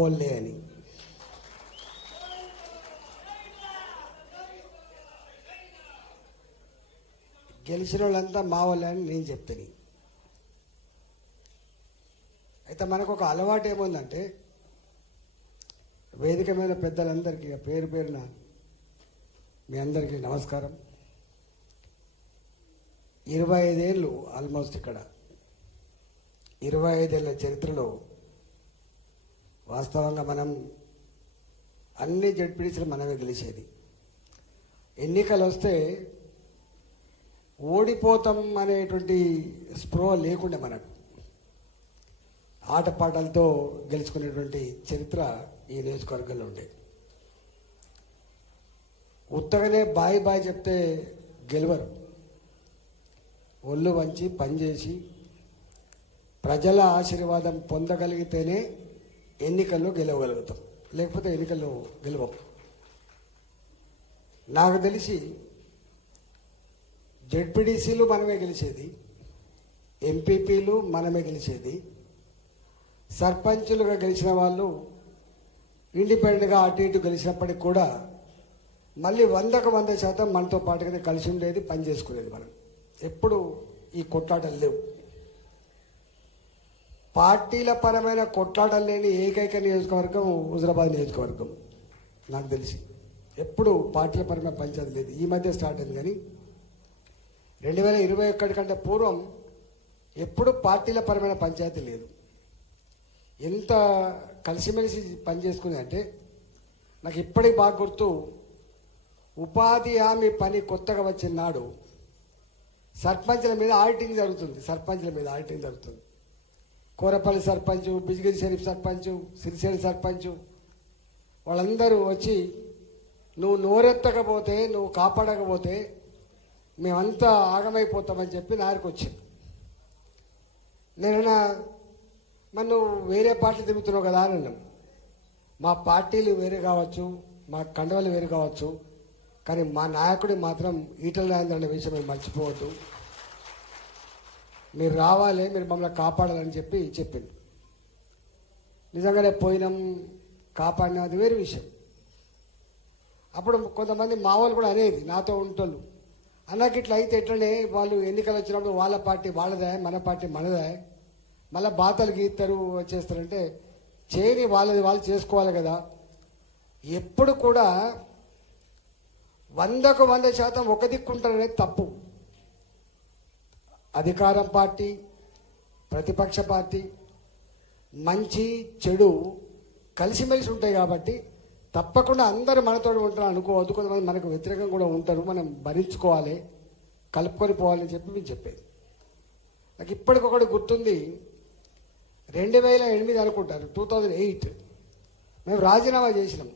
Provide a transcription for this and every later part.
వాళ్ళే అని. గెలిచిన వాళ్ళంతా మా వాళ్ళే అని నేను చెప్తాను. అయితే మనకు ఒక అలవాటు ఏముందంటే, వేదిక మీద పెద్దలందరికీ పేరు పేరున మీ అందరికీ నమస్కారం. 25 ఏళ్ళు ఆల్మోస్ట్ ఇక్కడ 25 ఏళ్ళ చరిత్రలో వాస్తవంగా మనం అన్ని జడ్పీటీసీలు మనమే గెలిచేది. ఎన్నికలు వస్తే ఓడిపోతాం అనేటువంటి స్పృహ లేకుండా మనకు ఆటపాటలతో గెలుచుకునేటువంటి చరిత్ర ఈ నియోజకవర్గంలో ఉండేది. ఉత్తగానే బాయ్ బాయ్ చెప్తే గెలవరు. ఒళ్ళు వంచి పనిచేసి ప్రజల ఆశీర్వాదం పొందగలిగితేనే ఎన్నికల్లో గెలవగలుగుతాం, లేకపోతే ఎన్నికల్లో గెలవం. నాకు తెలిసి జడ్పీటీసీలు మనమే గెలిచేది, ఎంపీపీలు మనమే గెలిచేది, సర్పంచులుగా గెలిచిన వాళ్ళు ఇండిపెండెంట్గా అటు ఇటు గెలిచినప్పటికి కూడా మళ్ళీ 100% మనతో పాటుగానే కలిసి ఉండేది, పని చేసుకునేది. మనం ఎప్పుడు ఈ కొట్లాటలు లేవు. పార్టీల పరమైన కొట్లాటలు లేని ఏకైక నియోజకవర్గం హుజురాబాద్ నియోజకవర్గం నాకు తెలిసి. ఎప్పుడు పార్టీల పరమైన పంచాయతీ లేదు. ఈ మధ్య స్టార్ట్ అయింది, కానీ 2021 కంటే పూర్వం ఎప్పుడు పార్టీల పరమైన పంచాయతీ లేదు. ఎంత కలిసిమెలిసి పనిచేసుకునే అంటే నాకు ఇప్పటికి బాగా గుర్తు. ఉపాధి హామీ పని కొత్తగా వచ్చిన నాడు సర్పంచ్ల మీద ఆడిటింగ్ జరుగుతుంది. కోరపల్లి సర్పంచ్, బిజిగిరి షరీఫ్ సర్పంచ్, సిరిసేడి సర్పంచ్ వాళ్ళందరూ వచ్చి నువ్వు నోరెత్తకపోతే, నువ్వు కాపాడకపోతే మేమంతా ఆగమైపోతామని చెప్పి నారికి వచ్చింది. నేనన్నా మరి నువ్వు వేరే పార్టీ తిరుగుతున్నావు కదా అని అన్నాం. మా పార్టీలు వేరే కావచ్చు, మా కండవలు వేరే కావచ్చు, కానీ మా నాయకుడి మాత్రం ఈటల రాజేందర్ అనే విషయం మీరు మర్చిపోవద్దు. మీరు రావాలి, మీరు మమ్మల్ని కాపాడాలని చెప్పింది. నిజంగానే పోయినాం, కాపాడినా, అది వేరే విషయం. అప్పుడు కొంతమంది మా వాళ్ళు కూడా అనేది నాతో ఉంటోళ్ళు, అన్నకి ఇట్లా అయితే ఎట్లనే వాళ్ళు ఎన్నికలు వచ్చినప్పుడు వాళ్ళ పార్టీ వాళ్ళదే, మన పార్టీ మనదే, మళ్ళీ బాతలు గీస్తారు వచ్చేస్తారంటే చేయని వాళ్ళది వాళ్ళు చేసుకోవాలి కదా. ఎప్పుడు కూడా 100% ఒక దిక్కుంటారనేది తప్పు. అధికారం పార్టీ, ప్రతిపక్ష పార్టీ, మంచి చెడు కలిసిమెలిసి ఉంటాయి కాబట్టి తప్పకుండా అందరూ మనతో ఉంటారు అనుకోవద్దు. కొంతమంది మనకు వ్యతిరేకంగా కూడా ఉంటారు, మనం భరించుకోవాలి, కలుపుకొని పోవాలని చెప్పి మేము చెప్పేది. నాకు ఇప్పటికొకటి గుర్తుంది, 2008 అనుకుంటారు, 2008 మేము రాజీనామా చేసినాం.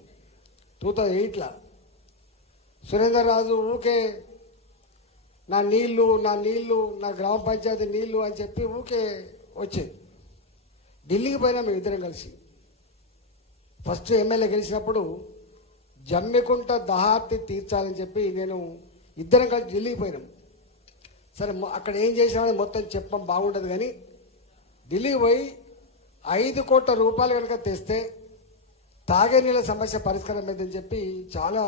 2008లో సురేందర్ రాజు ఊకే నా నీళ్లు నా గ్రామ పంచాయతీ నీళ్లు అని చెప్పి ఊకే వచ్చేది. ఢిల్లీకి పోయినా మేము ఇద్దరం కలిసి. ఫస్ట్ ఎమ్మెల్యే గెలిచినప్పుడు జమ్మికుంట దహార్తి తీర్చాలని చెప్పి నేను ఇద్దరం కలిసి ఢిల్లీకి పోయినాం. సరే అక్కడ ఏం చేసినామని మొత్తం చెప్పం బాగుండదు, కానీ ఢిల్లీకి పోయి 5 కోట్ల రూపాయలు కనుక తెస్తే తాగే నీళ్ళ సమస్య పరిష్కారం అయిందని చెప్పి చాలా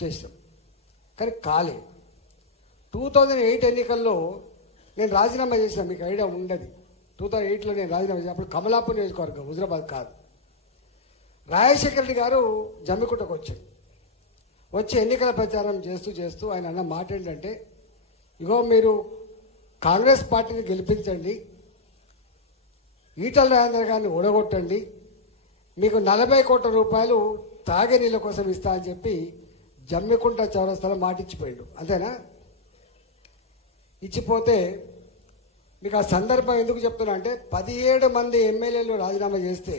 చేసినాం, కానీ కాలే. 2008 ఎన్నికల్లో నేను రాజీనామా చేసిన, మీకు ఐడియా ఉండదు. 2008లో నేను రాజీనామా చేసిన, అప్పుడు కమలాపూర్ నియోజకవర్గం, హుజురాబాద్ కాదు. రాజశేఖర రెడ్డి గారు జమ్మికుంటకు వచ్చి ఎన్నికల ప్రచారం చేస్తూ ఆయన అన్న మాట ఏంటంటే, ఇగో మీరు కాంగ్రెస్ పార్టీని గెలిపించండి, ఈటల రాజేందర్ గారిని ఓడగొట్టండి, మీకు 40 కోట్ల రూపాయలు తాగే నీళ్ళ కోసం ఇస్తా అని చెప్పి జమ్మికుంట చౌరస్తాలో మాట ఇచ్చిపోయాడు. అంతేనా? ఇచ్చిపోతే మీకు ఆ సందర్భం ఎందుకు చెప్తున్నా అంటే, 17 మంది ఎమ్మెల్యేలు రాజీనామా చేస్తే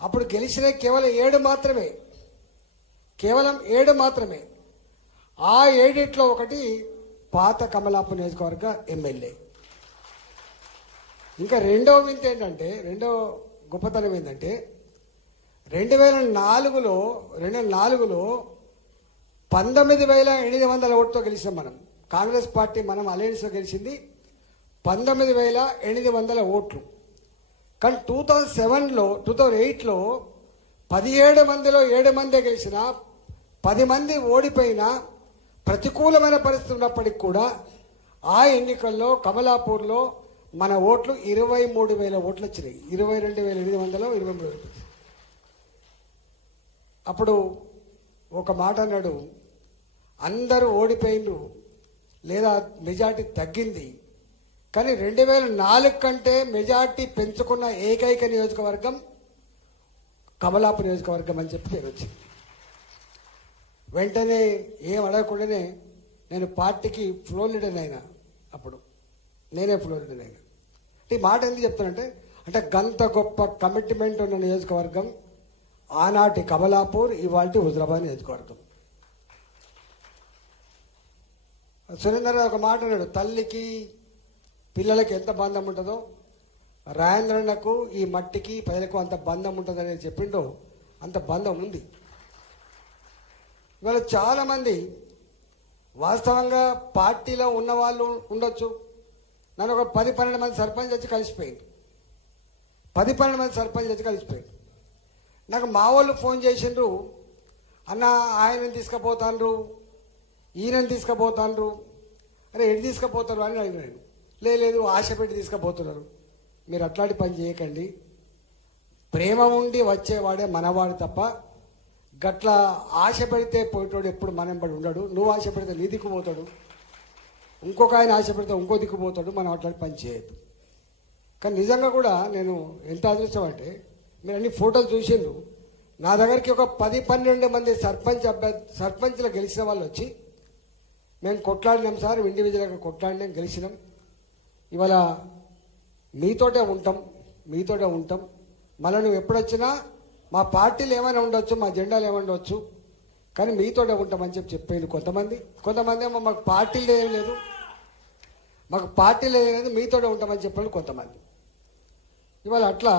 అప్పుడు గెలిచిన కేవలం 7 మాత్రమే. ఆ 7 ఒకటి పాత కమలాపూర్ నియోజకవర్గ ఎమ్మెల్యే. ఇంకా రెండో గొప్పతనం ఏంటంటే 2004లో 19,800 ఓటుతో గెలిచాం మనం. కాంగ్రెస్ పార్టీ మనం అలయన్స్లో గెలిచింది 19,800 ఓట్లు. కానీ 2008లో 17 మందిలో 7 మందే గెలిచిన 10 మంది ఓడిపోయినా ప్రతికూలమైన పరిస్థితి ఉన్నప్పటికీ కూడా ఆ ఎన్నికల్లో కమలాపూర్లో మన ఓట్లు 23,000 ఓట్లు వచ్చినాయి. 22,823. అప్పుడు ఒక మాట అన్నాడు, అందరూ ఓడిపోయిండ్రు లేదా మెజార్టీ తగ్గింది, కానీ 2004 కంటే మెజార్టీ పెంచుకున్న ఏకైక నియోజకవర్గం కమలాపూర్ నియోజకవర్గం అని చెప్పి పేరు వచ్చింది. వెంటనే ఏం అడగకుండానే నేను పార్టీకి ఫ్లోర్ లీడర్ అయినా. అప్పుడు నేనే ఫ్లోర్ లీడర్ అయినా. ఈ మాట ఎందుకు చెప్తానంటే, గంత గొప్ప కమిట్మెంట్ ఉన్న నియోజకవర్గం ఆనాటి కమలాపూర్, ఇవాళ హుజరాబాద్ నియోజకవర్గం. సురేందర్ ఒక మాట అన్నాడు, తల్లికి పిల్లలకి ఎంత బంధం ఉంటుందో రాజేంద్రన్నకు ఈ మట్టికి ప్రజలకు అంత బంధం ఉంటుందని చెప్పిండో అంత బంధం ఉంది. ఇవాళ చాలామంది వాస్తవంగా పార్టీలో ఉన్న వాళ్ళు ఉండొచ్చు. నన్ను ఒక 10-12 మంది సర్పంచ్ వచ్చి కలిసిపోయింది. 10-12 మంది సర్పంచ్ వచ్చి కలిసిపోయింది. నాకు మా వాళ్ళు ఫోన్ చేసిండ్రు, అన్న ఆయనని తీసుకుపోతాండ్రు, ఈయనని తీసుకుపోతాండ్రు. అరే ఎటు తీసుకుపోతారు అని అడిగినాను. లేదు ఆశ పెట్టి తీసుకుపోతున్నారు. మీరు అట్లాంటి పని చేయకండి. ప్రేమ ఉండి వచ్చేవాడే మనవాడు తప్ప గట్ల ఆశ పెడితే పోయేటోడు ఎప్పుడు మనం పడి ఉండడు. నువ్వు ఆశ పెడితే నీ దిక్కుపోతాడు, ఇంకొక ఆయన ఆశ పెడితే ఇంకో దిక్కుపోతాడు. మనం అట్లాంటి పని చేయొద్దు. కానీ నిజంగా కూడా నేను ఎంత అదృష్టం అంటే, మీరు అన్ని ఫోటోలు చూసిండ్రు. నా దగ్గరికి ఒక 10-12 మంది సర్పంచ్లు గెలిచిన వాళ్ళు వచ్చి, మేము కొట్లాడినాం సార్, ఇండివిజువల్గా కొట్లాడినాం, గెలిచినాం, ఇవాళ మీతోటే ఉంటాం. మళ్ళీ నువ్వు ఎప్పుడొచ్చినా మా పార్టీలు ఏమైనా ఉండొచ్చు, మా జెండాలు ఏమైనా ఉండవచ్చు, కానీ మీతోటే ఉంటామని చెప్పేది కొంతమంది ఏమో మాకు పార్టీలు ఏం లేదు, మీతోటే ఉంటామని చెప్పాడు కొంతమంది. ఇవాళ అట్లా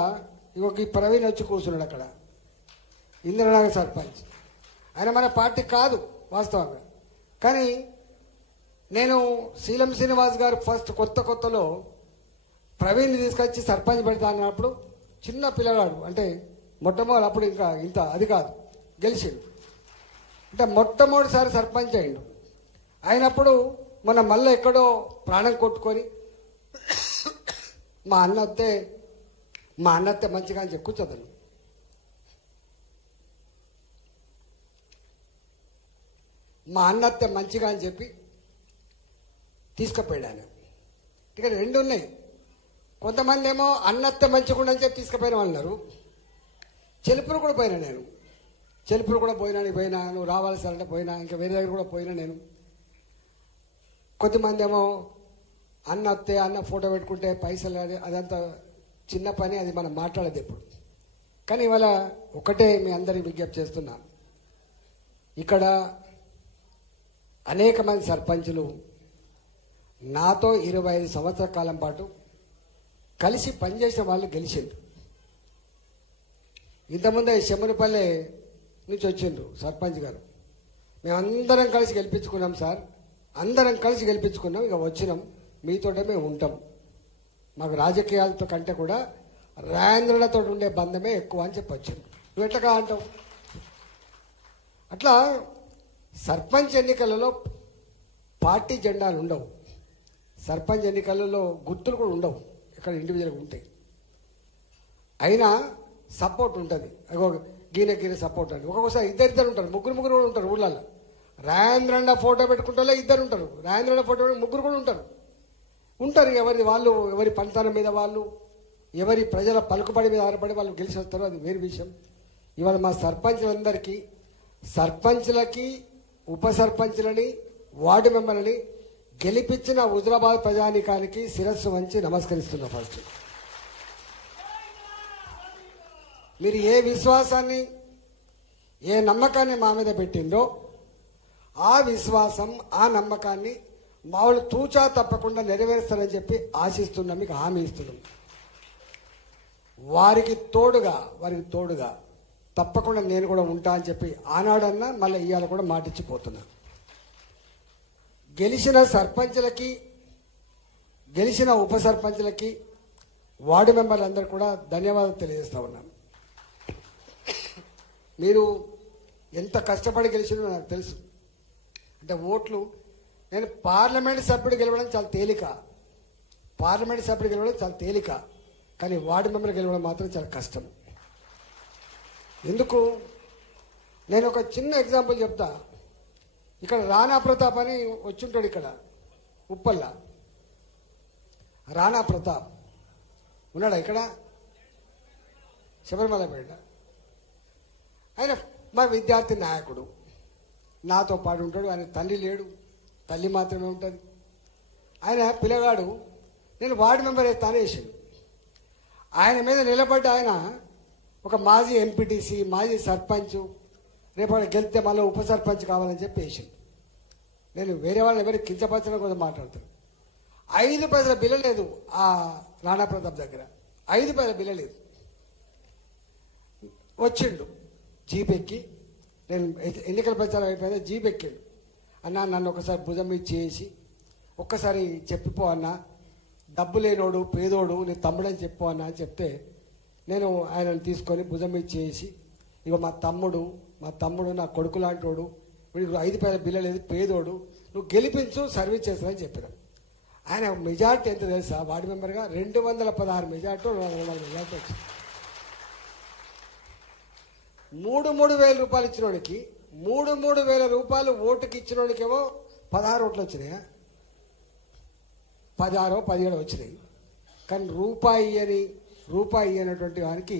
ఈ ప్రవీణ్ వచ్చి కూర్చున్నాడు అక్కడ, ఇంద్రనగర్ సర్పంచ్. ఆయన మన పార్టీ కాదు వాస్తవంగా, కానీ నేను శీలం శ్రీనివాస్ గారు ఫస్ట్ కొత్తలో ప్రవీణ్ని తీసుకొచ్చి సర్పంచ్ పెడతా అన్నప్పుడు చిన్న పిల్లగాడు, మొట్టమొదటి అప్పుడు ఇంకా ఇంత అది కాదు, గెలిచిండు. మొట్టమొదటిసారి సర్పంచ్ అయిండు. అయినప్పుడు మన మళ్ళీ ఎక్కడో ప్రాణం కొట్టుకొని మా అన్నత్తే మంచిగా అని చెప్పి కూర్చోదను. మా అన్నత్తే మంచిగా అని చెప్పి తీసుకుపోయాను. ఇక 2 ఉన్నాయి. కొంతమంది ఏమో అన్నత్తే మంచిగా అని చెప్పి తీసుకుపోయినా అన్నారు. చెలుపురు కూడా పోయినా నేను, పోయినా నువ్వు రావాలి సార్ అంటే పోయినా, ఇంకా వేరే దగ్గర కూడా పోయినా నేను. కొద్దిమంది ఏమో అన్న ఫోటో పెట్టుకుంటే పైసలు, అదంతా చిన్న పని, అది మనం మాట్లాడేది ఎప్పుడు. కానీ ఇవాళ ఒకటే మీ అందరికి విజ్ఞప్తి చేస్తున్నా, ఇక్కడ అనేక మంది సర్పంచులు నాతో 25 సంవత్సరాల కాలం పాటు కలిసి పనిచేసిన వాళ్ళు గెలిచిండ్రు. ఇంతకుముందే శమనపల్లె నుంచి వచ్చిండ్రు సర్పంచ్ గారు. మేమందరం కలిసి గెలిపించుకున్నాం సార్, ఇక వచ్చినాం, మీతోటే మేము ఉంటాం. మాకు రాజకీయాలతో కంటే కూడా రాజేంద్రులతో ఉండే బంధమే ఎక్కువ అని చెప్పి వచ్చిండు. నువ్వు ఎట్లా అంటావు? అట్లా సర్పంచ్ ఎన్నికలలో పార్టీ జెండాలు ఉండవు, సర్పంచ్ ఎన్నికలలో గుర్తులు కూడా ఉండవు, ఇక్కడ ఇండివిజువల్గా ఉంటాయి. అయినా సపోర్ట్ ఉంటుంది. గీన సపోర్ట్ అండి. ఒక్కొక్కసారి ఇద్దరు ఉంటారు, ముగ్గురు కూడా ఉంటారు ఊళ్ళల్లో. రాజేంద్రన్న ఫోటో పెట్టుకుంటే ఇద్దరు ఉంటారు, రాజేంద్రన్న ఫోటో ముగ్గురు కూడా ఉంటారు. ఎవరి పనితనం మీద వాళ్ళు, ఎవరి ప్రజల పలుకుబడి మీద ఆధారపడి వాళ్ళు గెలిచి వస్తారు, అది వేరే విషయం. ఇవాళ మా సర్పంచులకి ఉప సర్పంచులని వార్డు మెంబర్లని గెలిపించిన హుజరాబాద్ ప్రజానీకానికి శిరస్సు వంచి నమస్కరిస్తున్నా. ఫస్ట్ మీరు ఏ విశ్వాసాన్ని, ఏ నమ్మకాన్ని మా మీద పెట్టిందో ఆ విశ్వాసం, ఆ నమ్మకాన్ని మా వాళ్ళు తూచా తప్పకుండా నెరవేరుస్తారని చెప్పి ఆశిస్తున్నాం, మీకు హామీ ఇస్తున్నాం. వారికి తోడుగా తప్పకుండా నేను కూడా ఉంటా అని చెప్పి ఆనాడన్నా మళ్ళీ ఇవాళ కూడా మాటిచ్చిపోతున్నా. గెలిచిన సర్పంచులకి, గెలిచిన ఉప సర్పంచులకి వార్డు మెంబర్లందరూ కూడా ధన్యవాదాలు తెలియజేస్తా ఉన్నాను. మీరు ఎంత కష్టపడి గెలిచినో నాకు తెలుసు. అంటే ఓట్లు నేను పార్లమెంట్ సభ్యుడు గెలవడం చాలా తేలిక, పార్లమెంట్ సభ్యుడు గెలవడం చాలా తేలిక, కానీ వార్డు మెంబర్ గెలవడం మాత్రం చాలా కష్టం. ఎందుకు? నేను ఒక చిన్న ఎగ్జాంపుల్ చెప్తా. ఇక్కడ రాణా ప్రతాప్ అని వచ్చుంటాడు, ఇక్కడ ఉప్పల్లా రాణా ప్రతాప్ ఉన్నాడా? ఇక్కడ శబరిమలపేట. ఆయన మా విద్యార్థి నాయకుడు, నాతో పాటు ఉంటాడు. ఆయన తండ్రి లేడు, తల్లి మాత్రమే ఉంటుంది. ఆయన పిల్లగాడు నేను వార్డు మెంబర్ వేస్తాను వేసాడు. ఆయన మీద నిలబడ్డ ఆయన ఒక మాజీ ఎంపీటీసీ, మాజీ సర్పంచ్, రేపు గెలిస్తే మళ్ళీ ఉప సర్పంచ్ కావాలని చెప్పి వేసాడు. నేను వేరే వాళ్ళని ఎవరికి కించపరచడం కోసం మాట్లాడుతాను. 5 పైసల బిల్ల లేదు ఆ రాణా ప్రతాప్ దగ్గర, 5 పైసల బిల్ల లేదు. వచ్చిండు జీప్ ఎక్కి, నేను ఎన్నికల ప్రచారం అయిపోయిందా జీప్ ఎక్కిండు. అన్న నన్ను ఒకసారి భుజం మీద చేసి ఒక్కసారి చెప్పిపో అన్న, డబ్బు లేనోడు పేదోడు నీ తమ్ముడని చెప్పు అన్న అని చెప్తే, నేను ఆయనను తీసుకొని భుజం మీద చేసి, ఇక మా తమ్ముడు నా కొడుకు లాంటోడు, వీడికి 5 పైసల బిల్ల లేదు, పేదోడు, నువ్వు గెలిపించు సర్వీస్ చేస్తానని చెప్పిన. ఆయన మెజార్టీ ఎంత తెలుసా? వార్డు మెంబర్గా 216 మెజార్టీ, 204 మెజార్టీ వచ్చింది. 3,000 రూపాయలు ఇచ్చినోడికి, 3,000 రూపాయలు ఓటుకి ఇచ్చినోడికేమో 16 ఓట్లు వచ్చినాయా, 16 17 వచ్చినాయి. కానీ రూపాయి అనేటువంటి వారికి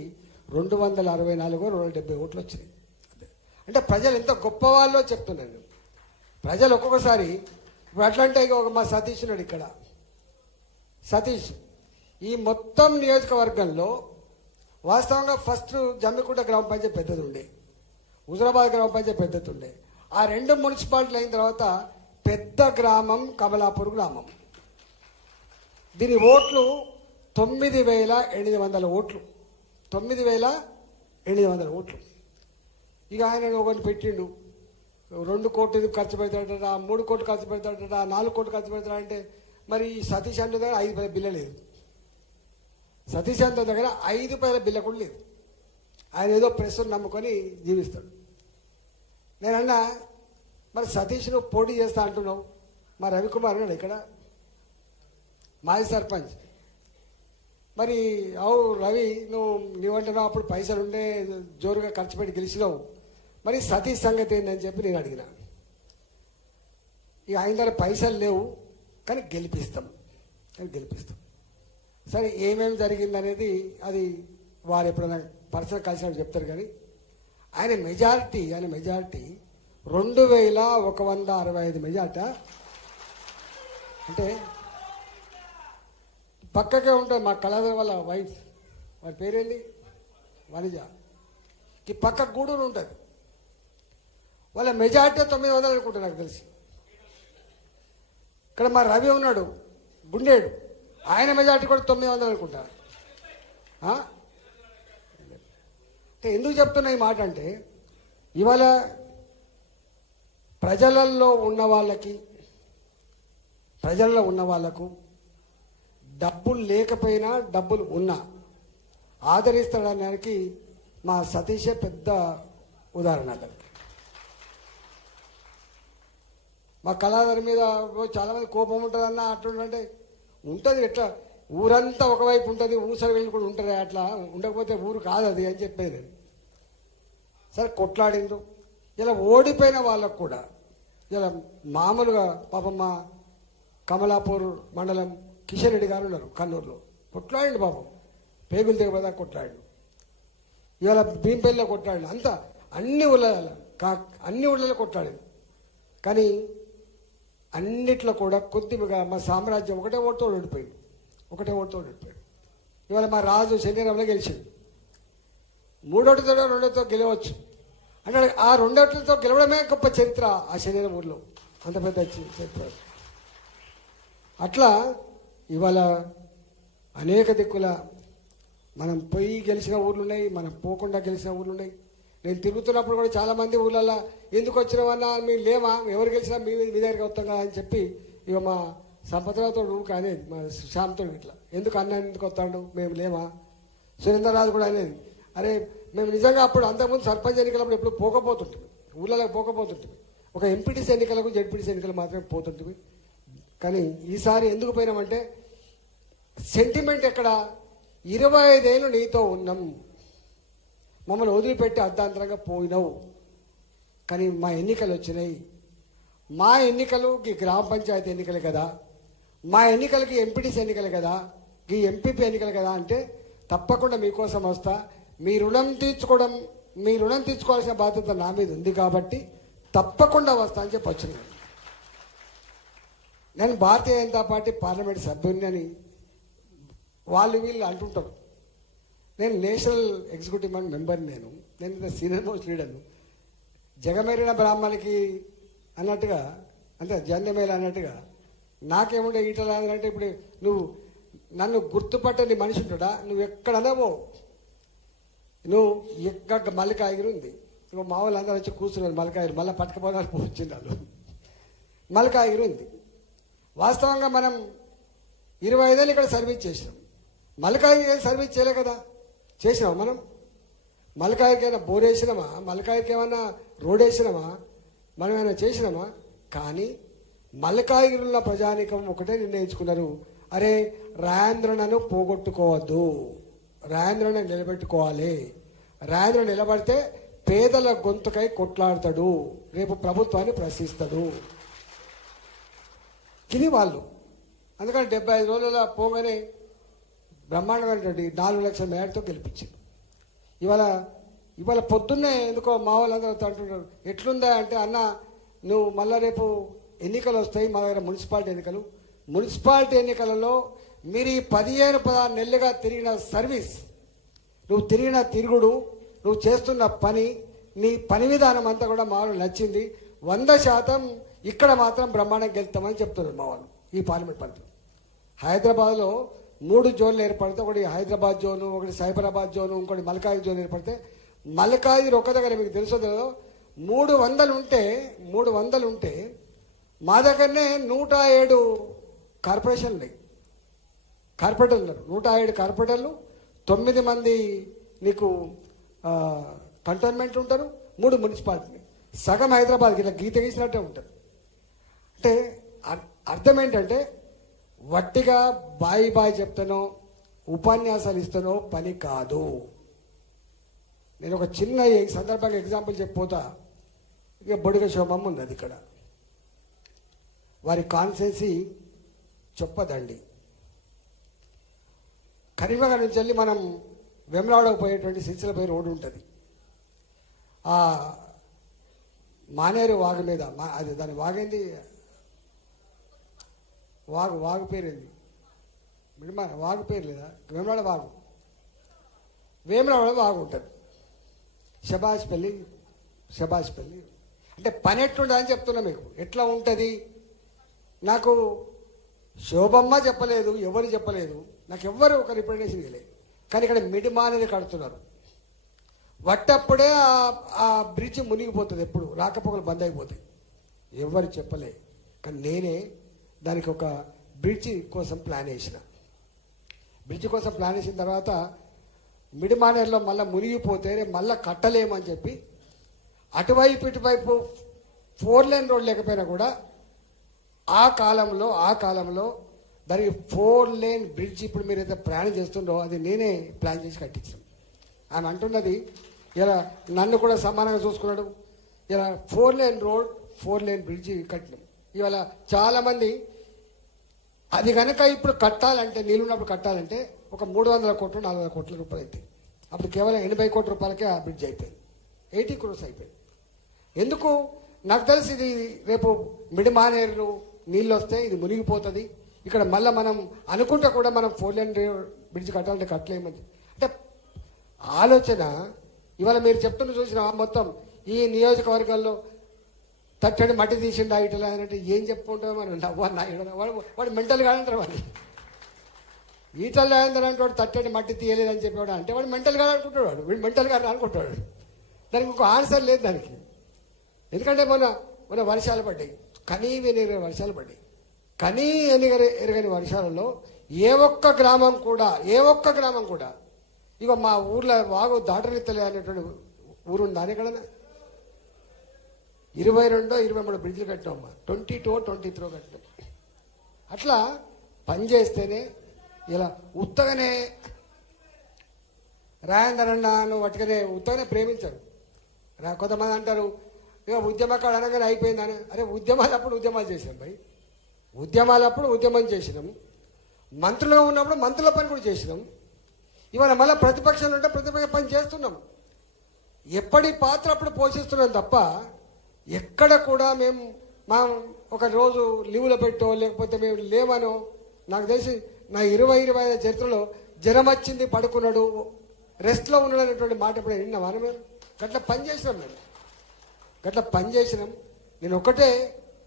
264 270 ఓట్లు వచ్చినాయి. అంటే ప్రజలు ఎంత గొప్పవాళ్ళో చెప్తున్నాను. ప్రజలు ఒక్కొక్కసారి ఇప్పుడు అట్లాంటి ఒక మా సతీష్ ఉన్నాడు ఇక్కడ. సతీష్ ఈ మొత్తం నియోజకవర్గంలో వాస్తవంగా ఫస్ట్ జమ్మికుంట గ్రామ పంచాయతీ పెద్దది ఉండే, హుజరాబాద్ గ్రామ పంచాయతీ పెద్దది ఉండే. ఆ 2 మున్సిపాలిటీలు అయిన తర్వాత పెద్ద గ్రామం కమలాపూర్ గ్రామం. దీని ఓట్లు 9,800 ఓట్లు, 9,800 ఓట్లు. ఇక ఆయన ఒకరిని పెట్టిండు, 2 కోట్లు ఖర్చు పెడతాడట, 3 కోట్లు ఖర్చు పెడతాడట, 4 కోట్లు ఖర్చు పెడతాడు. అంటే మరి ఈ సతీష్ అంటే దగ్గర 5 పైసల బిల్ల లేదు. సతీష్ అంత దగ్గర 5 పైసల బిల్ల కూడా లేదు. ఆయన ఏదో ప్రెస్ను నమ్ముకొని జీవిస్తాడు. నేనన్నా మరి సతీష్ నువ్వు పోటీ చేస్తా అంటున్నావు, మా రవికుమార్ ఉన్నాడు ఇక్కడ మాజీ సర్పంచ్. మరి అవు రవి, నువ్వు నీవంటున్నావు అప్పుడు పైసలు ఉండే జోరుగా ఖర్చు పెట్టి గెలిచినావు, మరి సతీష్ సంగతి ఏందని చెప్పి నేను అడిగిన. ఇక ఆయన దగ్గర పైసలు లేవు కానీ గెలిపిస్తాం. సరే ఏమేమి జరిగిందనేది అది వారు ఎప్పుడైనా పర్సనల్ కలిసినప్పుడు చెప్తారు. కానీ ఆయన మెజారిటీ 2,165 మెజార్టీ. అంటే పక్కకే ఉంటుంది మా కళాధర్ వాళ్ళ వైఫ్, వారి పేరేంది, వనిజ, ఈ పక్క గూడూరు ఉంటుంది. వాళ్ళ మెజార్టీ 900 అనుకుంటా నాకు తెలిసి. ఇక్కడ మా రవి ఉన్నాడు గుండేడు, ఆయన మెజార్టీ కూడా 900 అనుకుంటా. అంటే ఎందుకు చెప్తున్నా ఈ మాట అంటే, ఇవాళ ప్రజలలో ఉన్న వాళ్ళకు డబ్బులు లేకపోయినా డబ్బులు ఉన్నా ఆదరిస్తాడడానికి మా సతీషే పెద్ద ఉదాహరణ. మా కళాధార మీద చాలామంది కోపం ఉంటుంది అన్న, అట్లుంటే ఉంటుంది. ఎట్లా ఊరంతా ఒకవైపు ఉంటుంది, ఊసరి వెళ్ళి కూడా ఉంటారు, అట్లా ఉండకపోతే ఊరు కాదు అది అని చెప్పేది నేను. సరే కొట్లాడిండ్రు. ఇలా ఓడిపోయిన వాళ్ళకు కూడా ఇలా మామూలుగా పాపం మా కమలాపూర్ మండలం కిషన్ రెడ్డి గారు ఉన్నారు కన్నూరులో, కొట్లాడిండు పాపం, పేగులు దిగబోదా కొట్లాడు. ఇవాళ భీంపల్లిలో కొట్లాడు, అంతా అన్ని ఊళ్ళలో కొట్లాడింది. కానీ అన్నిట్లో కూడా కొద్దిగా మా సామ్రాజ్యం ఒకటే ఓటుతో ఓడిపోయింది. ఇవాళ మా రాజు శనిరంలో గెలిచింది. 3ఓటితో 2ఓటితో గెలవచ్చు అంటే ఆ 2ఓట్లతో గెలవడమే గొప్ప చరిత్ర ఆ శనిరం ఊర్లో, అంత పెద్ద చరిత్ర. అట్లా ఇవాళ అనేక దిక్కుల మనం పోయి గెలిచిన ఊర్లు ఉన్నాయి, మనం పోకుండా గెలిచిన ఊర్లు ఉన్నాయి. నేను తిరుగుతున్నప్పుడు కూడా చాలామంది ఊళ్ళల్లో ఎందుకు వచ్చినామన్నా, మీరు లేమా, ఎవరు గెలిచినా మీ దగ్గరికి వస్తాం కదా అని చెప్పి ఇక మా సంపత్రావుతో ఊరికి అనేది మా శ్యామ్తో ఇట్లా ఎందుకు అన్న ఎందుకు వస్తాడు మేము లేమా. సురేంద్రరాజు కూడా అనేది అరే మేము నిజంగా అప్పుడు అంతకుముందు సర్పంచ్ ఎన్నికలప్పుడు ఎప్పుడు పోకపోతుంటుంది, ఊళ్ళలోకి పోకపోతుంటుంది. ఒక ఎంపీటీసీ ఎన్నికలకు జడ్పీటీసీ ఎన్నికలు మాత్రమే పోతుంటుంది. కానీ ఈసారి ఎందుకు పోయినామంటే సెంటిమెంట్ ఎక్కడ, 25 ఏళ్ళు నీతో ఉన్నాం, మమ్మల్ని వదిలిపెట్టి అర్ధాంతరంగా పోయినావు. కానీ మా ఎన్నికలు వచ్చినాయి, మా ఎన్నికలు ఈ గ్రామ పంచాయతీ ఎన్నికలు కదా, మా ఎన్నికలకి ఎంపీటీసీ ఎన్నికలు కదా, ఈ ఎంపీపీ ఎన్నికలు కదా అంటే తప్పకుండా మీకోసం వస్తా. మీ రుణం తీర్చుకోవాల్సిన బాధ్యత నా మీద ఉంది కాబట్టి తప్పకుండా వస్తా అని చెప్పి వచ్చింది. నేను భారతీయ జనతా పార్టీ పార్లమెంట్ సభ్యుని అని వాళ్ళు వీళ్ళు అంటుంటారు. నేను నేషనల్ ఎగ్జిక్యూటివ్ మెంబర్, నేను సీనియర్ మోస్ట్ లీడర్ను. జగమెరిన బ్రాహ్మణికి అన్నట్టుగా అంటే జన్యమేళ అన్నట్టుగా నాకేముండే ఈటల అంటే ఇప్పుడు నువ్వు నన్ను గుర్తుపట్టని మనిషి ఉంటాడా, నువ్వు ఎక్కడనవో నువ్వు ఎక్క మల్లికాయగిరి ఉంది, ఇక మా వాళ్ళు అందరూ వచ్చి కూర్చున్నారు మల్లికాయగిరి, మళ్ళీ పట్టుకపోవడానికి వచ్చింది వాళ్ళు. మల్లికాయగిరి ఉంది. వాస్తవంగా మనం 25 ఏళ్ళు ఇక్కడ సర్వీస్ చేసినాం. మల్లికాయగిరి సర్వీస్ చేయలే కదా, చేసినాం మనం. మల్లికాయగిరికైనా బోర్ వేసినామా, మల్లికాయగిరికి ఏమైనా రోడ్ వేసినామా, మనం ఏమైనా చేసినామా? కానీ మల్లికాయగిరిలో ప్రజానీకం ఒకటే నిర్ణయించుకున్నారు, అరే రాజేంద్రనను పోగొట్టుకోవద్దు, రాజేంద్రను నిలబెట్టుకోవాలి. రాజేంద్ర నిలబడితే పేదల గొంతుకై కొట్లాడతాడు, రేపు ప్రభుత్వాన్ని ప్రశ్నిస్తాడు. ఇది వాళ్ళు. అందుకని 75 రోజుల పోగానే బ్రహ్మాండమైనటువంటి 4 లక్షల మేరతో గెలిపించింది. ఇవాళ పొద్దున్నే ఎందుకో మా వాళ్ళందరూ అంటున్నారు, ఎట్లుందా అంటే అన్న నువ్వు మళ్ళీ రేపు ఎన్నికలు వస్తాయి మా దగ్గర, మున్సిపాలిటీ ఎన్నికలలో మీరు ఈ 15-16 నెలలుగా తిరిగిన సర్వీస్, నువ్వు తిరిగిన తిరుగుడు, నువ్వు చేస్తున్న పని, నీ పని విధానం అంతా కూడా మా వాళ్ళు నచ్చింది. 100% ఇక్కడ మాత్రం బ్రహ్మాండం గెలుస్తామని చెప్తున్నారు మా వాళ్ళు. ఈ పార్లమెంట్ పరిధి హైదరాబాద్లో 3 జోన్లు ఏర్పడితే, ఒకటి హైదరాబాద్ జోను, ఒకటి సైబరాబాద్ జోను, ఇంకోటి మల్కాయి జోన్ ఏర్పడితే, మల్కాయి ఒక దగ్గర మీకు తెలుసో తెలియదో 300 ఉంటే మా దగ్గరనే 107 కార్పొరేషన్లు ఉన్నాయి, కార్పొరేటర్లు ఉన్నారు. 107 కార్పొరేటర్లు, 9 మంది నీకు కంటోన్మెంట్ ఉంటారు, 3 మున్సిపాలిటీ, సగం హైదరాబాద్కి ఇలా గీత గీసినట్టే ఉంటారు. అంటే అర్థం ఏంటంటే వట్టిగా బాయి చెప్తానో ఉపన్యాసాలు ఇస్తానో పని కాదు. నేను ఒక చిన్న సందర్భంగా ఎగ్జాంపుల్ చెప్పిపోతా. ఇక బొడిగ శోభమ్మ ఉంది, అది ఇక్కడ వారి కాన్స్టెన్సీ చొప్పదండి. కరీంనగర్ నుంచి వెళ్ళి మనం వెమ్లవాడకు పోయేటువంటి సిరిసిల్ల రోడ్డు ఉంటుంది. ఆ మానేరు వాగు మీద, అది దాని వాగైంది, వాగు పేరేంది, వాగు పేరు లేదా, వేమలాడ వాగు ఉంటుంది. శబాష్పల్లి అంటే పని ఎట్లుంటుందని చెప్తున్నా మీకు. ఎట్లా ఉంటుంది నాకు శోభమ్మ చెప్పలేదు, ఎవరు చెప్పలేదు, నాకు ఎవ్వరు ఒక రిప్రజెంటేషన్ ఇవ్వలేదు. కానీ ఇక్కడ మిడిమానేది కడుతున్నారు. వట్టప్పుడే ఆ బ్రిడ్జ్ మునిగిపోతుంది, ఎప్పుడు రాకపోకలు బంద్ అయిపోతాయి. ఎవరు చెప్పలే, కానీ నేనే దానికి ఒక బ్రిడ్జి కోసం ప్లాన్ వేసిన. బ్రిడ్జి కోసం ప్లాన్ వేసిన తర్వాత మిడిమానేర్లో మళ్ళీ మునిగిపోతే మళ్ళీ కట్టలేమని చెప్పి అటువైపు ఇటువైపు 4 లేన్ రోడ్ లేకపోయినా కూడా ఆ కాలంలో దానికి 4 లేన్ బ్రిడ్జ్ ఇప్పుడు మీరైతే ప్రయాణం చేస్తుండో అది నేనే ప్లాన్ చేసి కట్టించాను. ఆమె అంటున్నది ఇలా నన్ను కూడా సమానంగా చూసుకున్నాడు. ఇలా 4 లేన్ రోడ్ 4 లేన్ బ్రిడ్జి కట్టినాం. ఇవాళ చాలామంది అది కనుక ఇప్పుడు కట్టాలంటే, నీళ్ళున్నప్పుడు కట్టాలంటే ఒక 300 కోట్లు 400 కోట్ల రూపాయలు అవుతాయి. అప్పుడు కేవలం 80 కోట్ల రూపాయలకే ఆ బ్రిడ్జ్ అయిపోయింది, 80 crores అయిపోయింది. ఎందుకు నాకు తెలిసి ఇది రేపు మిడిమానేరు నీళ్ళు వస్తే ఇది మునిగిపోతుంది. ఇక్కడ మళ్ళీ మనం అనుకుంటే కూడా మనం 4 లేన్ బ్రిడ్జ్ కట్టాలంటే కట్టలేమని అంటే ఆలోచన. ఇవాళ మీరు చెప్తున్న చూసిన మొత్తం ఈ నియోజకవర్గాల్లో తట్టడి మట్టి తీసిండు ఇట్లా అంటే ఏం చెప్పుకుంటాం మనం. వాడు మెంటల్ కాదంటారు, వాడిని ఈటలు అంటే వాడు తట్టడి మట్టి తీయలేదని చెప్పేవాడు అంటే వాడు మెంటల్ కాదు అనుకుంటాడు, వీడు మెంటల్ కాదు అనుకుంటాడు. దానికి ఒక ఆన్సర్ లేదు దానికి. ఎందుకంటే మొన్న వర్షాలు పడ్డాయి, కనీవిని వర్షాలు పడ్డాయి. కనీ ఎరగని వర్షాలలో ఏ ఒక్క గ్రామం కూడా ఇక మా ఊర్లో వాగు దాటనిత్తలే అనేటువంటి ఊరు దాని ఎక్కడన్నా 22-23 బ్రిడ్జ్లు కట్టినామమ్మా, 22-23 కట్టినాం. అట్లా పనిచేస్తేనే ఇలా ఉత్తగానే రాయందర్ అన్న నువ్వు వాటికనే ఉత్తగానే ప్రేమించాడు. కొంతమంది అంటారు ఇక ఉద్యమకాడు అనగానే అయిపోయిందని. అరే ఉద్యమాలప్పుడు ఉద్యమాలు చేసాం భయ్, ఉద్యమాలప్పుడు ఉద్యమం చేసినాం, మంత్రులుగా ఉన్నప్పుడు మంత్రుల పని కూడా చేసినాం. ఇవాళ మళ్ళీ ప్రతిపక్షంలో ఉంటే ప్రతిపక్ష పని చేస్తున్నాం. ఎప్పటి పాత్ర అప్పుడు పోషిస్తున్నాం తప్ప ఎక్కడ కూడా మేము ఒక రోజు లీవులో పెట్టో లేకపోతే మేము లేవనో. నాకు తెలిసి నా 25 చరిత్రలో జ్వరం వచ్చింది పడుకున్నాడు రెస్ట్లో ఉన్నాడు అనేటువంటి మాట ఎప్పుడు విన్నామా మేము? గట్లా పని చేసినాం. నేను ఒకటే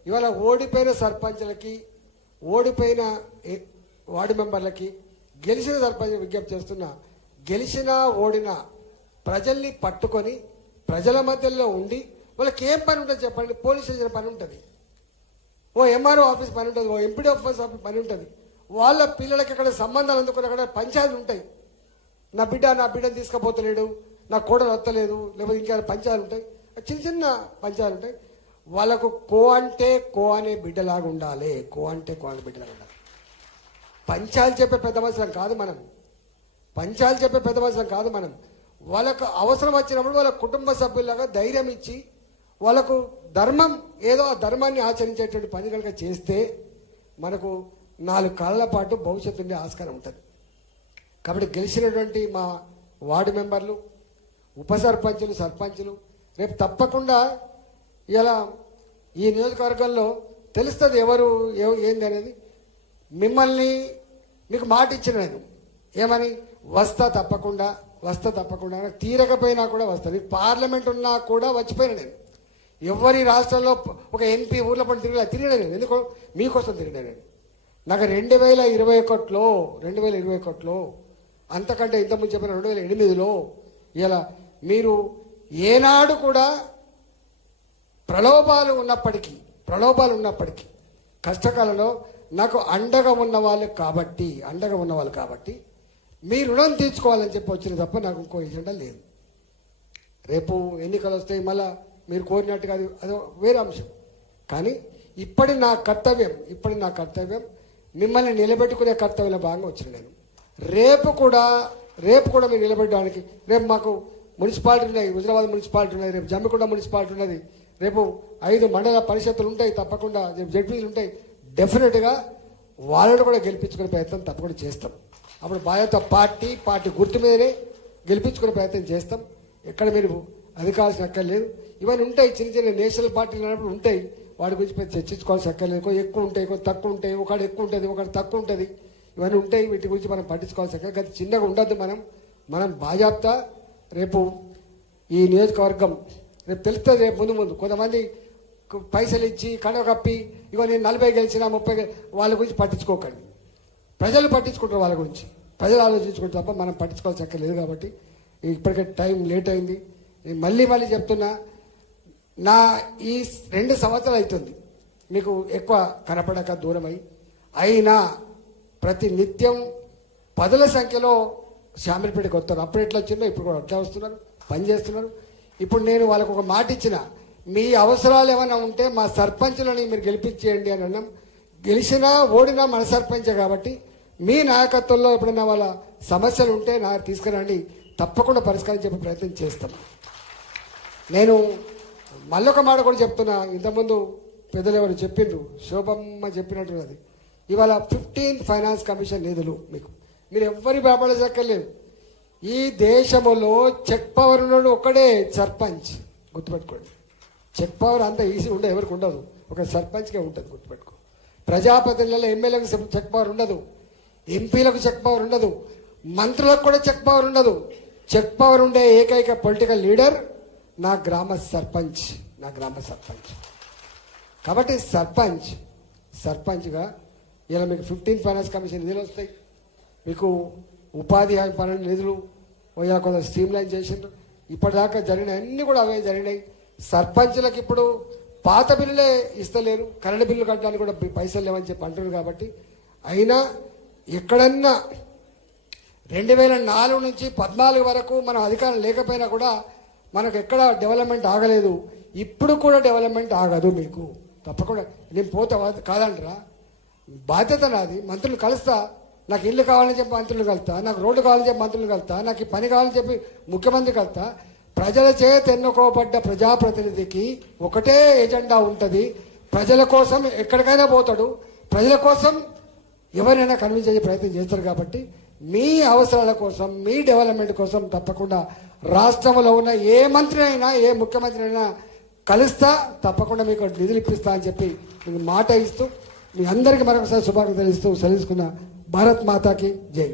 ఇవాళ ఓడిపోయిన సర్పంచ్లకి, ఓడిపోయిన వార్డు మెంబర్లకి, గెలిచిన సర్పంచ్ విజ్ఞప్తి చేస్తున్నా, గెలిచినా ఓడినా ప్రజల్ని పట్టుకొని ప్రజల మధ్యలో ఉండి వాళ్ళకి ఏం పని ఉంటుంది చెప్పండి? పోలీస్ స్టేషన్ పని ఉంటుంది, ఓ ఎంఆర్ఓ ఆఫీస్ పని ఉంటుంది, ఓ ఎంపీడీ ఆఫీస్ పని ఉంటుంది. వాళ్ళ పిల్లలకి అక్కడ సంబంధాలు అందుకుని అక్కడ పంచాయతీలు ఉంటాయి. నా బిడ్డని తీసుకుపోతలేడు, నా కోడలు వస్తలేదు, లేకపోతే ఇంకా పంచాయతీలు ఉంటాయి, చిన్న పంచాయతీలు ఉంటాయి. వాళ్ళకు కో అనే బిడ్డలాగా ఉండాలి. బిడ్డలాగా ఉండాలి. పంచాలు చెప్పే పెద్ద మనుషులం కాదు మనం. వాళ్ళకు అవసరం వచ్చినప్పుడు వాళ్ళ కుటుంబ సభ్యులాగా ధైర్యం ఇచ్చి వాళ్ళకు ధర్మం ఏదో ఆ ధర్మాన్ని ఆచరించేటువంటి పని కనుక చేస్తే మనకు 4 కాళ్ళ పాటు భవిష్యత్తు ఉండే ఆస్కారం ఉంటుంది. కాబట్టి గెలిచినటువంటి మా వార్డు మెంబర్లు, ఉప సర్పంచులు, సర్పంచులు రేపు తప్పకుండా ఇలా ఈ నియోజకవర్గంలో తెలుస్తుంది ఎవరు ఏంది అనేది. మీకు మాట ఇచ్చిన నేను ఏమని వస్తా తప్పకుండా తీరకపోయినా కూడా వస్తా. మీకు పార్లమెంట్ ఉన్నా కూడా వచ్చిపోయినా నేను ఎవరి రాష్ట్రంలో ఒక ఎంపీ ఊర్లో పడి తిరిగినా నేను. ఎందుకు? మీకోసం తిరిగినా నేను. నాకు 2021లో అంతకంటే ఇంతకుముందు చెప్పిన 2008లో ఇలా మీరు ఏనాడు కూడా ప్రలోభాలు ఉన్నప్పటికీ కష్టకాలంలో నాకు అండగా ఉన్న వాళ్ళు కాబట్టి మీ రుణం తీర్చుకోవాలని చెప్పి వచ్చిన తప్ప నాకు ఇంకో ఎజెండా లేదు. రేపు ఎన్నికలు వస్తాయి, మళ్ళా మీరు కోరినట్టుగా అది వేరే అంశం. కానీ ఇప్పటి నా కర్తవ్యం మిమ్మల్ని నిలబెట్టుకునే కర్తవ్యంలో భాగంగా వచ్చిన నేను. రేపు కూడా మీరు నిలబెట్టడానికి రేపు మాకు మున్సిపాలిటీ ఉన్నాయి, హుజరాబాద్ మున్సిపాలిటీ ఉన్నది, రేపు జమ్మికుంట మున్సిపాలిటీ ఉన్నది, రేపు 5 మండల పరిషత్తులు ఉంటాయి, తప్పకుండా రేపు జడ్పీలు ఉంటాయి. డెఫినెట్గా వాళ్ళని కూడా గెలిపించుకునే ప్రయత్నం తప్పకుండా చేస్తాం. అప్పుడు బాధ్యత పార్టీ గుర్తు మీదనే గెలిపించుకునే ప్రయత్నం చేస్తాం. ఎక్కడ మీరు అధికారాల్సిన అక్కర్లేదు. ఇవన్నీ ఉంటాయి, చిన్న నేషనల్ పార్టీలు అన్నప్పుడు ఉంటాయి, వాటి గురించి పెద్ద చర్చించుకోవాల్సిన అక్కర్లేదు. ఎక్కువ ఉంటాయి, తక్కువ ఉంటాయి, ఒకటి ఎక్కువ ఉంటుంది, ఒకటి తక్కువ ఉంటుంది, ఇవన్నీ ఉంటాయి. వీటి గురించి మనం పట్టించుకోవాల్సిన అక్కర్లేదు. గది చిన్నగా ఉండద్దు. మనం బాజాప్తా రేపు ఈ నియోజకవర్గం రేపు తెలుస్తుంది. రేపు ముందు కొంతమంది పైసలు ఇచ్చి కడవ కప్పి ఇగో నేను 40 గెలిచినా 30 వాళ్ళ గురించి పట్టించుకోకండి. ప్రజలు పట్టించుకుంటారు, వాళ్ళ గురించి ప్రజలు ఆలోచించుకుంటారు తప్ప మనం పట్టించుకోవాల్సి అక్కర్లేదు. కాబట్టి ఇప్పటికే టైం లేట్ అయింది. నేను మళ్ళీ చెప్తున్నా, నా ఈ 2 సంవత్సరాలు అవుతుంది మీకు ఎక్కువ కనపడక దూరమై, అయినా ప్రతి నిత్యం 10ల సంఖ్యలో శామిలిపేటకి వస్తారు. అప్పుడు ఎట్లా వచ్చిందో ఇప్పుడు కూడా అట్లా వస్తున్నారు, పనిచేస్తున్నారు. ఇప్పుడు నేను వాళ్ళకు ఒక మాట ఇచ్చిన, మీ అవసరాలు ఏమైనా ఉంటే మా సర్పంచులని మీరు గెలిపించేయండి అని అన్నాం. గెలిచినా ఓడినా మన సర్పంచే కాబట్టి మీ నాయకత్వంలో ఎప్పుడైనా వాళ్ళ సమస్యలు ఉంటే నాకు తీసుకురండి, తప్పకుండా పరిష్కారం చెప్పే ప్రయత్నం చేస్తాం. నేను మళ్ళొక మాట కూడా చెప్తున్నా, ఇంతకుముందు పెద్దలు ఎవరు చెప్పిండ్రు, శోభమ్మ చెప్పినట్టున్నది. ఇవాళ 15th ఫైనాన్స్ కమిషన్ నిధులు మీరు ఎవ్వరి భయపడక్కర్లేదు. ఈ దేశంలో చెక్ పవర్ ఉన్నాడు ఒక్కడే సర్పంచ్, గుర్తుపెట్టుకోండి. చెక్ పవర్ అంత ఈజీ ఉండదు, ఎవరికి ఉండదు, ఒక సర్పంచ్కే ఉంటుంది, గుర్తుపెట్టుకో. ప్రజాప్రతినిధులలో ఎమ్మెల్యేలకు చెక్ పవర్ ఉండదు, ఎంపీలకు చెక్ పవర్ ఉండదు, మంత్రులకు కూడా చెక్ పవర్ ఉండదు. చెక్ పవర్ ఉండే ఏకైక పొలిటికల్ లీడర్ నా గ్రామ సర్పంచ్. కాబట్టి సర్పంచ్గా ఇలా మీకు 15th ఫైనాన్స్ కమిషన్ నిధులు వస్తాయి, మీకు ఉపాధి హామీ పనుల నిధులు ఇలా కొంత స్ట్రీమ్ లైన్ చేసిండ్రు. ఇప్పటిదాకా జరిగిన అన్నీ కూడా అవే జరిగినాయి. సర్పంచ్లకు ఇప్పుడు పాత బిల్లులే ఇస్తలేరు, కరెంటు బిల్లు కట్టడానికి కూడా పైసలు లేవని చెప్పి అంటున్నారు. కాబట్టి అయినా ఎక్కడన్నా 2004 నుంచి 14 వరకు మనం అధికారం లేకపోయినా కూడా మనకు ఎక్కడ డెవలప్మెంట్ ఆగలేదు. ఇప్పుడు కూడా డెవలప్మెంట్ ఆగదు. మీకు తప్పకుండా నేను పోతా కాదంటారా? బాధ్యత నాది. మంత్రులు కలుస్తా, నాకు ఇల్లు కావాలని చెప్పి మంత్రులు కలుస్తా, నాకు రోడ్డు కావాలని చెప్పి మంత్రులు కలుస్తా, నాకు ఈ పని కావాలని చెప్పి ముఖ్యమంత్రి కలుస్తా. ప్రజల చేత ఎన్నుకోబడ్డ ప్రజాప్రతినిధికి ఒకటే ఎజెండా ఉంటుంది. ప్రజల కోసం ఎక్కడికైనా పోతాడు, ప్రజల కోసం ఎవరైనా కన్విన్స్ ప్రయత్నం చేస్తారు. కాబట్టి మీ అవసరాల కోసం, మీ డెవలప్మెంట్ కోసం తప్పకుండా రాష్ట్రంలో ఉన్న ఏ మంత్రి అయినా, ఏ ముఖ్యమంత్రి అయినా కలుస్తా, తప్పకుండా మీకు నిధులు ఇప్పిస్తా అని చెప్పి మీకు మాట ఇస్తూ మీ అందరికీ మరొకసారి శుభాకాంక్షలు ఇస్తూ సెలవుకున్న భారత్ మాతాకి జై.